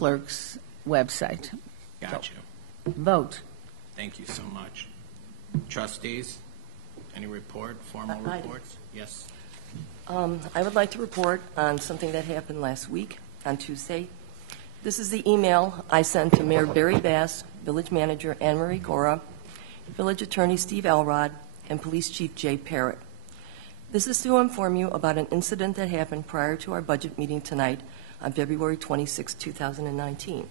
clerk's website. Got you. Vote. Thank you so much. Trustees, any formal reports? Yes. I would like to report on something that happened last week on Tuesday. This is the email I sent to Mayor Barry Bass, Village Manager Anne Marie Gora, Village Attorney Steve Elrod, and Police Chief Jay Parrott. This is to inform you about an incident that happened prior to our budget meeting tonight on February 26, 2019.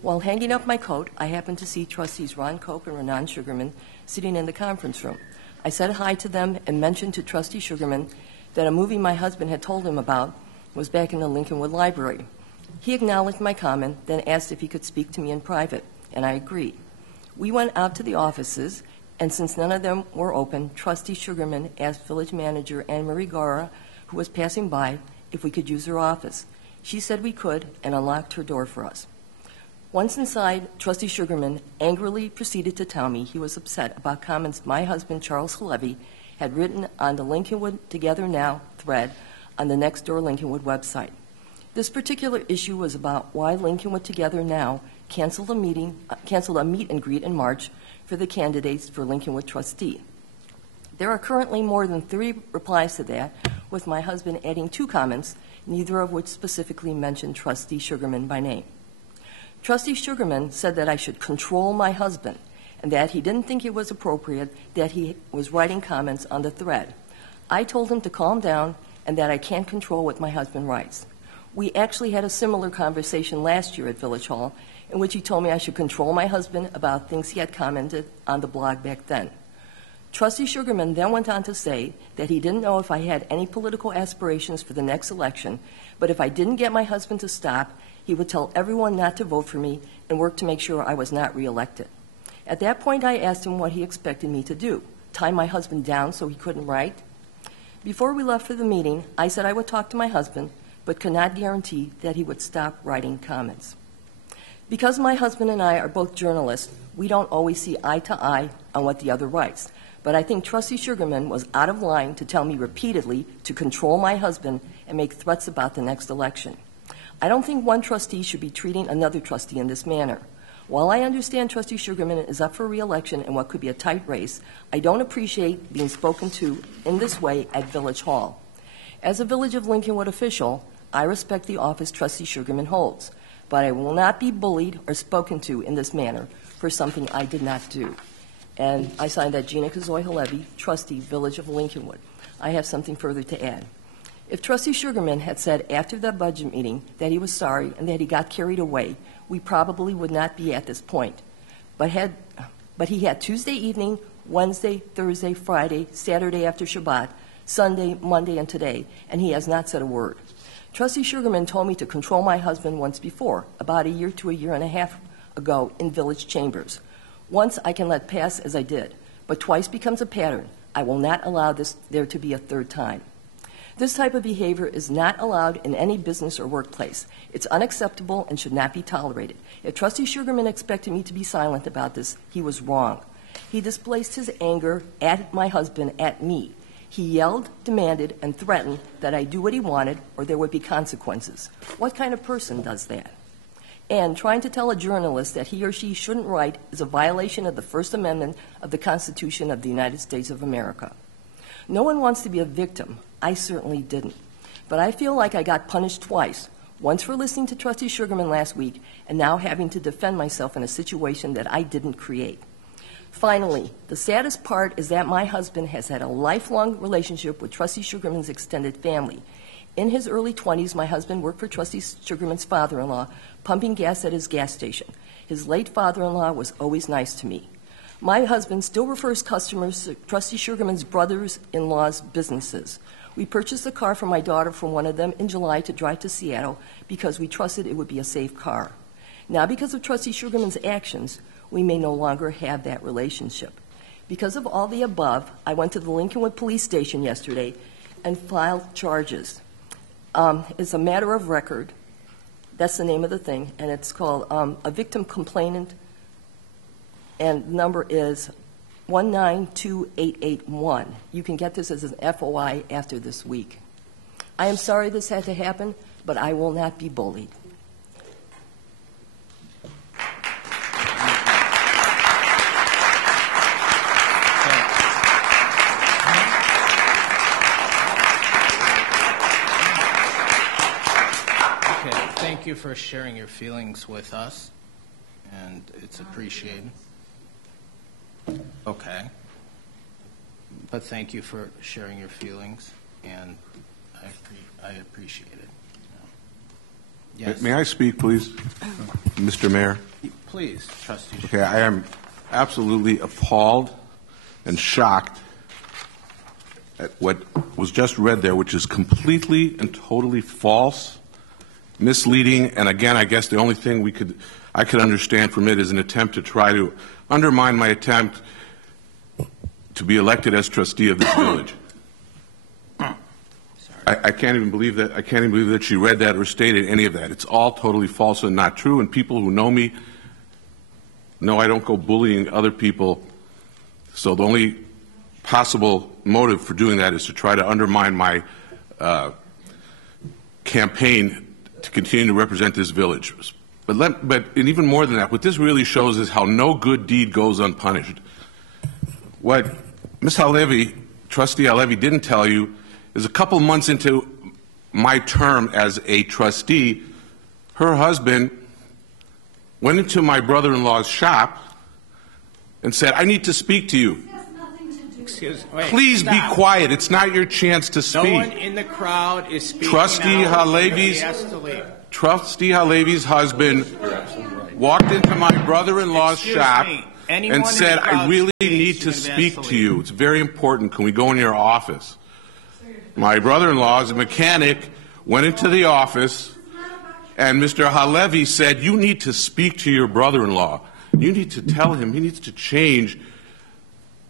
While hanging up my coat, I happened to see Trustees Ron Cope and Renan Sugarman sitting in the conference room. I said hi to them and mentioned to Trustee Sugarman that a movie my husband had told him about was back in the Lincolnwood Library. He acknowledged my comment, then asked if he could speak to me in private, and I agreed. We went out to the offices, and since none of them were open, Trustee Sugarman asked Village Manager Anne Marie Gora, who was passing by, if we could use her office. She said we could and unlocked her door for us. Once inside, Trustee Sugarman angrily proceeded to tell me he was upset about comments my husband, Charles Halevi, had written on the Lincolnwood Together Now thread on the Nextdoor Lincolnwood website. This particular issue was about why Lincolnwood Together Now canceled a meet and greet in March for the candidates for Lincolnwood trustee. There are currently more than 3 replies to that, with my husband adding 2 comments, neither of which specifically mentioned Trustee Sugarman by name. Trustee Sugarman said that I should control my husband and that he didn't think it was appropriate that he was writing comments on the thread. I told him to calm down and that I can't control what my husband writes. We actually had a similar conversation last year at Village Hall in which he told me I should control my husband about things he had commented on the blog back then. Trustee Sugarman then went on to say that he didn't know if I had any political aspirations for the next election, but if I didn't get my husband to stop, he would tell everyone not to vote for me and work to make sure I was not reelected. At that point, I asked him what he expected me to do, tie my husband down so he couldn't write. Before we left for the meeting, I said I would talk to my husband, but could not guarantee that he would stop writing comments. Because my husband and I are both journalists, we don't always see eye to eye on what the other writes. But I think Trustee Sugarman was out of line to tell me repeatedly to control my husband and make threats about the next election. I don't think one trustee should be treating another trustee in this manner. While I understand Trustee Sugarman is up for re-election in what could be a tight race, I don't appreciate being spoken to in this way at Village Hall. As a Village of Lincolnwood official, I respect the office Trustee Sugarman holds, but I will not be bullied or spoken to in this manner for something I did not do. And I signed that Gina Ikezoe-Halevi, Trustee, Village of Lincolnwood. I have something further to add. If Trustee Sugarman had said after the budget meeting that he was sorry and that he got carried away, we probably would not be at this point. But he had Tuesday evening, Wednesday, Thursday, Friday, Saturday after Shabbat, Sunday, Monday, and today, and he has not said a word. Trustee Sugarman told me to control my husband once before, about a year to a year and a half ago in village chambers. Once I can let pass as I did, but twice becomes a pattern. I will not allow there to be a third time. This type of behavior is not allowed in any business or workplace. It's unacceptable and should not be tolerated. If Trustee Sugarman expected me to be silent about this, he was wrong. He displaced his anger at my husband, at me. He yelled, demanded, and threatened that I do what he wanted or there would be consequences. What kind of person does that? And trying to tell a journalist that he or she shouldn't write is a violation of the First Amendment of the Constitution of the United States of America. No one wants to be a victim. I certainly didn't. But I feel like I got punished twice, once for listening to Trustee Sugarman last week and now having to defend myself in a situation that I didn't create. Finally, the saddest part is that my husband has had a lifelong relationship with Trustee Sugarman's extended family. In his early 20s, my husband worked for Trustee Sugarman's father-in-law, pumping gas at his gas station. His late father-in-law was always nice to me. My husband still refers customers to Trustee Sugarman's brothers-in-law's businesses. We purchased a car for my daughter from one of them in July to drive to Seattle because we trusted it would be a safe car. Now, because of Trustee Sugarman's actions, we may no longer have that relationship. Because of all the above, I went to the Lincolnwood Police Station yesterday and filed charges. It's a matter of record. That's the name of the thing, and it's called a victim complainant, and the number is 192881. You can get this as an FOI after this week. I am sorry this had to happen, but I will not be bullied. you for sharing your feelings with us, and it's appreciated. Okay. But thank you for sharing your feelings, and I appreciate it. Yes. May I speak, please, Mr. Mayor? Please, Trustee. Okay, I am absolutely appalled and shocked at what was just read there, which is completely and totally false, misleading, and again, I guess the only thing I could understand from it is an attempt to try to undermine my attempt to be elected as trustee of this village. I can't even believe that. I can't even believe that she read that or stated any of that. It's all totally false and not true. And people who know me know I don't go bullying other people. So the only possible motive for doing that is to try to undermine my campaign to continue to represent this village. But even more than that, what this really shows is how no good deed goes unpunished. What Ms. Halevi, Trustee Halevi, didn't tell you is a couple months into my term as a trustee, her husband went into my brother-in-law's shop and said, "I need to speak to you." Please be quiet. It's not your chance to speak. No one in the crowd is speaking. Trustee Halevi's husband walked into my brother-in-law's shop and said, "I really need to speak to you. It's very important. Can we go in your office?" My brother-in-law is a mechanic, went into the office, and Mr. Halevi said, "You need to speak to your brother-in-law. You need to tell him he needs to change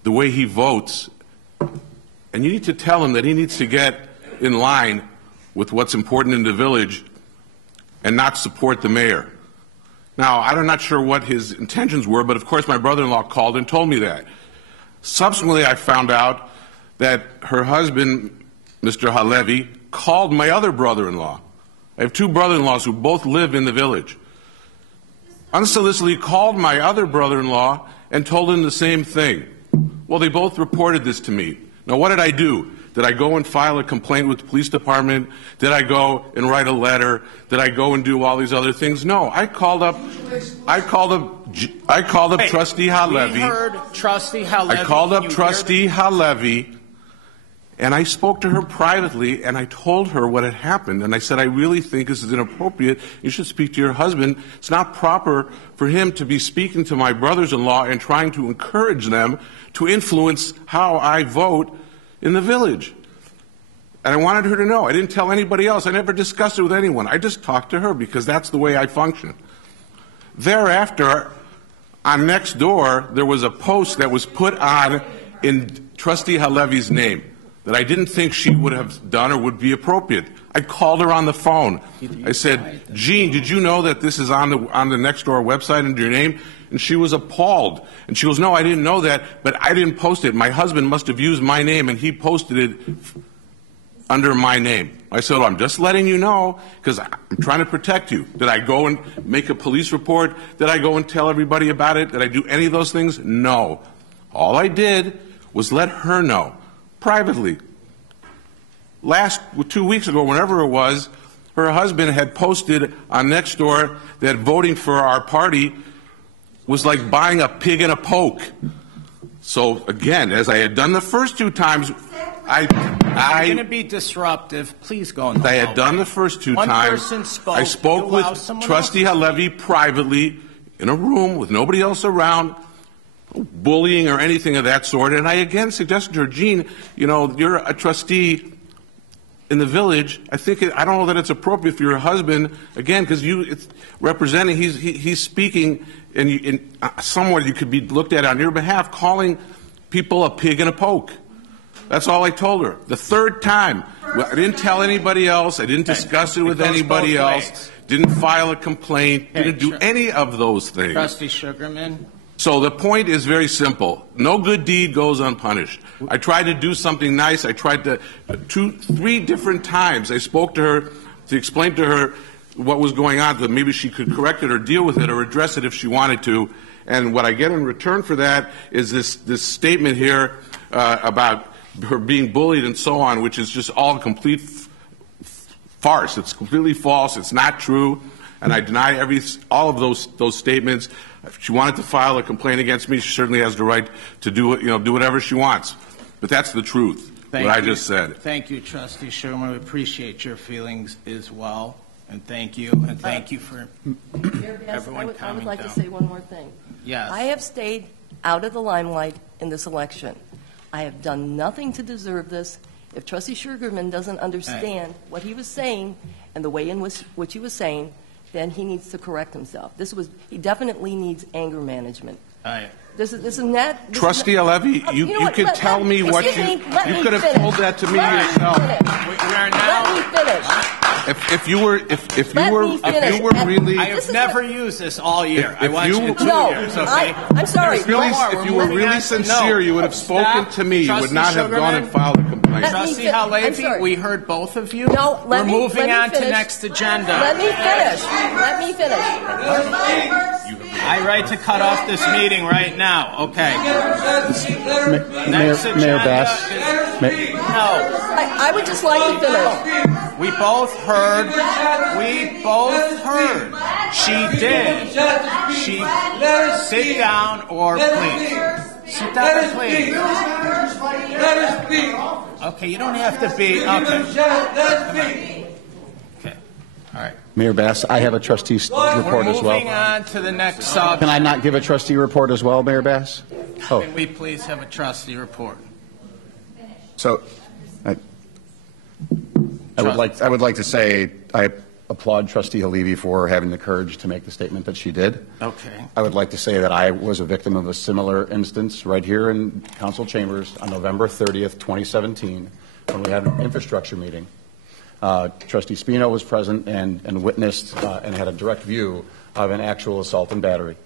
the way he votes, and you need to tell him that he needs to get in line with what's important in the village and not support the mayor." Now, I'm not sure what his intentions were, but of course my brother-in-law called and told me that. Subsequently, I found out that her husband, Mr. Halevi, called my other brother-in-law. I have two brother-in-laws who both live in the village. Unsolicitedly called my other brother-in-law and told him the same thing. Well, they both reported this to me. Now, what did I do? Did I go and file a complaint with the police department? Did I go and write a letter? Did I go and do all these other things? No, I called up Trustee Halevi. We heard Trustee Halevi. I called up Trustee Halevi, and I spoke to her privately, and I told her what had happened. And I said, "I really think this is inappropriate. You should speak to your husband. It's not proper for him to be speaking to my brothers-in-law and trying to encourage them to influence how I vote in the village." And I wanted her to know. I didn't tell anybody else. I never discussed it with anyone. I just talked to her because that's the way I function. Thereafter, on Nextdoor, there was a post that was put on in Trustee Halevi's name that I didn't think she would have done or would be appropriate. I called her on the phone. I said, "Jean, did you know that this is on the Nextdoor website under your name?" And she was appalled. And she goes, "No, I didn't know that, but I didn't post it. My husband must have used my name, and he posted it under my name." I said, "Well, I'm just letting you know because I'm trying to protect you." Did I go and make a police report? Did I go and tell everybody about it? Did I do any of those things? No. All I did was let her know privately. 2 weeks ago, whenever it was, her husband had posted on Nextdoor that voting for our party was like buying a pig in a poke. So again, as I had done the first two times, I'm going to be disruptive. Please go on. I had done the first two times. I spoke with Trustee Halevi privately in a room with nobody else around, bullying or anything of that sort. And I again suggested to her, "Jean, you know, you're a trustee in the village. I don't know that it's appropriate for your husband, again, because it's representing, he's speaking, and somewhat you could be looked at on your behalf, calling people a pig in a poke." That's all I told her. The third time, I didn't tell anybody else. I didn't discuss it with anybody else. Didn't file a complaint. Didn't do any of those things. Trustee Sugarman. So the point is very simple. No good deed goes unpunished. I tried to do something nice. I tried to, 3 different times I spoke to her to explain to her what was going on, that maybe she could correct it or deal with it or address it if she wanted to. And what I get in return for that is this statement here about her being bullied and so on, which is just all complete farce. It's completely false. It's not true. and I deny all of those statements. If she wanted to file a complaint against me, she certainly has the right to do it, do whatever she wants. But that's the truth, I just said. Thank you, Trustee Sugarman. We appreciate your feelings as well. And thank you. And thank you for everyone calming down. I would like to say one more thing. Yes. I have stayed out of the limelight in this election. I have done nothing to deserve this. If Trustee Sugarman doesn't understand what he was saying and the way in which he was saying, then he needs to correct himself. He definitely needs anger management. This is not. Trustee Halevi, you could tell me what you could have told that to me yourself. Let me finish. If you were really, I have never used this all year. I want you to no, years, okay? I'm sorry. If you were really sincere, you would have spoken to me. You would not have gone and filed a complaint. Trustee Halevi, we heard both of you. No, we're moving on to next agenda. Let me finish. I right to cut off this meeting right now. Okay. Mayor Bass. No. I would just like to finish. We both heard. She did. Sit down or please. Sit down, please. Okay, you don't have to be. Okay. Okay. All right. Mayor Bass, I have a trustee report as well. Moving on to the next subject. Can I not give a trustee report as well, Mayor Bass? Oh. Can we please have a trustee report? So, I would like to say I applaud Trustee Halevi for having the courage to make the statement that she did. Okay. I would like to say that I was a victim of a similar instance right here in council chambers on November 30th, 2017, when we had an infrastructure meeting. Trustee Spino was present and witnessed and had a direct view of an actual assault and battery.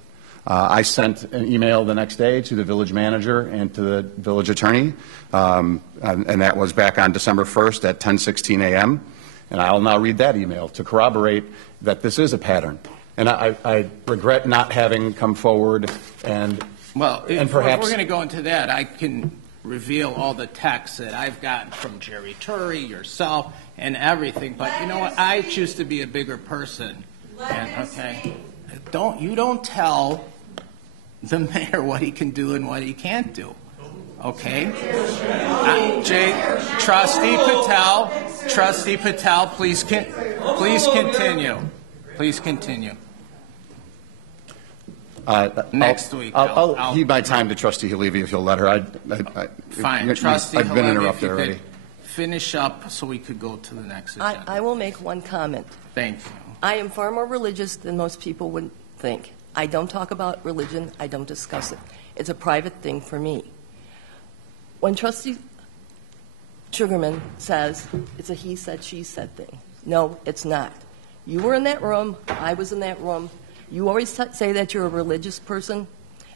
I sent an email the next day to the village manager and to the village attorney, and that was back on December 1st at 10:16 a.m. And I'll now read that email to corroborate that this is a pattern. And I regret not having come forward and perhaps we're going to go into that. I can reveal all the texts that I've gotten from Jerry Turry, yourself, and everything. But you know what? I choose to be a bigger person. And, okay, you don't tell the mayor what he can do and what he can't do. Okay? Trustee Patel, please continue. Please continue. Next week. I'll heed my time to Trustee Halevi if you'll let her. Fine. Trustee I've been Halevi, interrupted already. Finish up so we could go to the next agenda. I will make one comment. Thank you. I am far more religious than most people would think. I don't talk about religion. I don't discuss it. It's a private thing for me. When Trustee Sugarman says it's a he said, she said thing, no, it's not. You were in that room. I was in that room. You always say that you're a religious person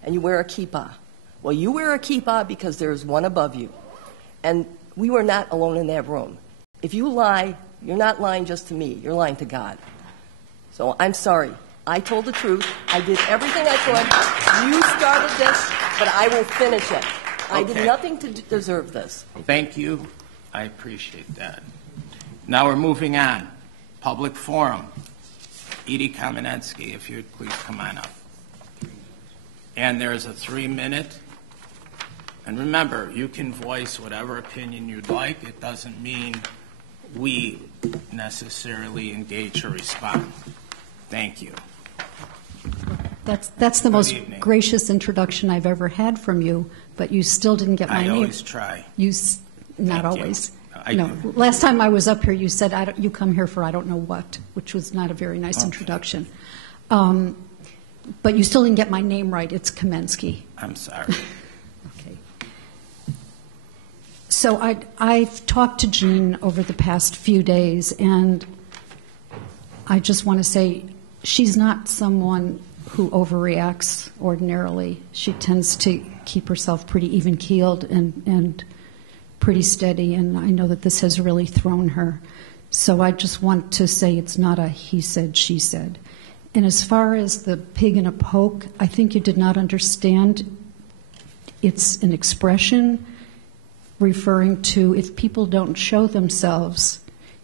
and you wear a kippah. Well, you wear a kippah because there is one above you. And we were not alone in that room. If you lie, you're not lying just to me. You're lying to God. So I'm sorry. I told the truth. I did everything I could. You started this, but I will finish it. I did nothing to deserve this. Thank you. I appreciate that. Now we're moving on. Public forum. Edie Kamenetsky, if you'd please come on up. And there's a 3-minute. And remember, you can voice whatever opinion you'd like. It doesn't mean we necessarily engage or respond. Thank you. That's the most gracious introduction I've ever had from you, but you still didn't get my name. I always try. Not always. Last time I was up here, you said, you come here for I don't know what, which was not a very nice introduction. But you still didn't get my name right. It's Kamensky. I'm sorry. Okay. So I've talked to Jean over the past few days, and I just want to say she's not someone who overreacts ordinarily. She tends to keep herself pretty even-keeled and pretty steady, and I know that this has really thrown her. So I just want to say it's not a he said, she said. And as far as the pig in a poke, I think you did not understand. It's an expression referring to if people don't show themselves,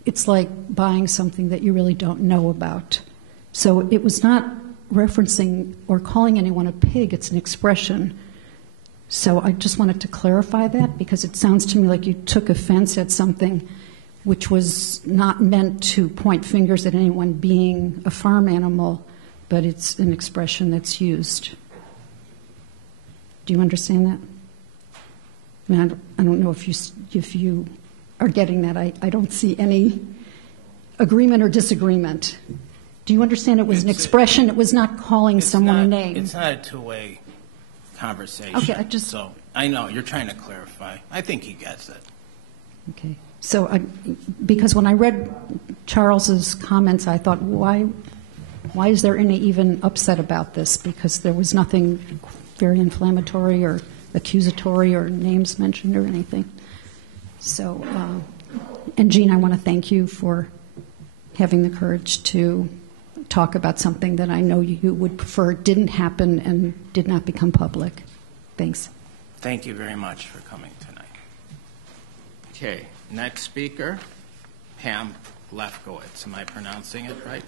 it's like buying something that you really don't know about. So it was not referencing or calling anyone a pig, it's an expression. So I just wanted to clarify that because it sounds to me like you took offense at something which was not meant to point fingers at anyone being a farm animal, but it's an expression that's used. Do you understand that? I mean, I don't know if you are getting that. I don't see any agreement or disagreement. Do you understand it was an expression? It was not calling someone a name. It's not a two-way conversation. Okay, So I know you're trying to clarify. I think he gets it. Okay. So, because when I read Charles's comments, I thought, why is there any even upset about this? Because there was nothing very inflammatory or accusatory or names mentioned or anything. So, and Jean, I want to thank you for having the courage to talk about something that I know you would prefer didn't happen and did not become public. Thanks. Thank you very much for coming tonight. Okay, next speaker, Pam Lefkowitz. Am I pronouncing it right?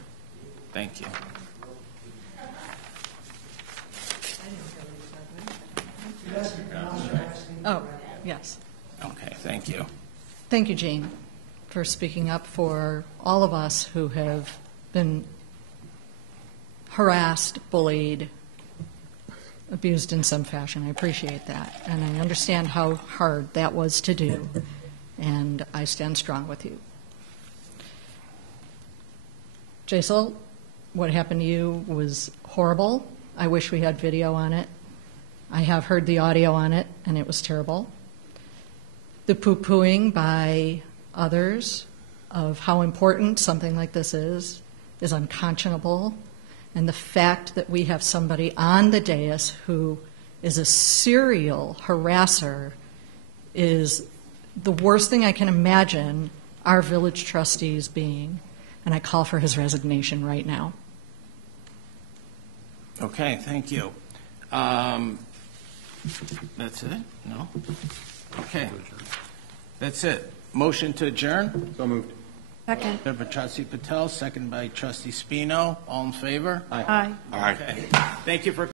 Thank you. Oh, yes. Okay, thank you. Thank you, Jean, for speaking up for all of us who have been harassed, bullied, abused in some fashion. I appreciate that. And I understand how hard that was to do. And I stand strong with you. Jaisal, what happened to you was horrible. I wish we had video on it. I have heard the audio on it, and it was terrible. The poo-pooing by others of how important something like this is unconscionable. And the fact that we have somebody on the dais who is a serial harasser is the worst thing I can imagine our village trustees being. And I call for his resignation right now. Okay, thank you. That's it? No? Okay. That's it. Motion to adjourn? So moved. Second. By Trustee Patel, second by Trustee Spino. All in favor? Aye. Okay. Thank you for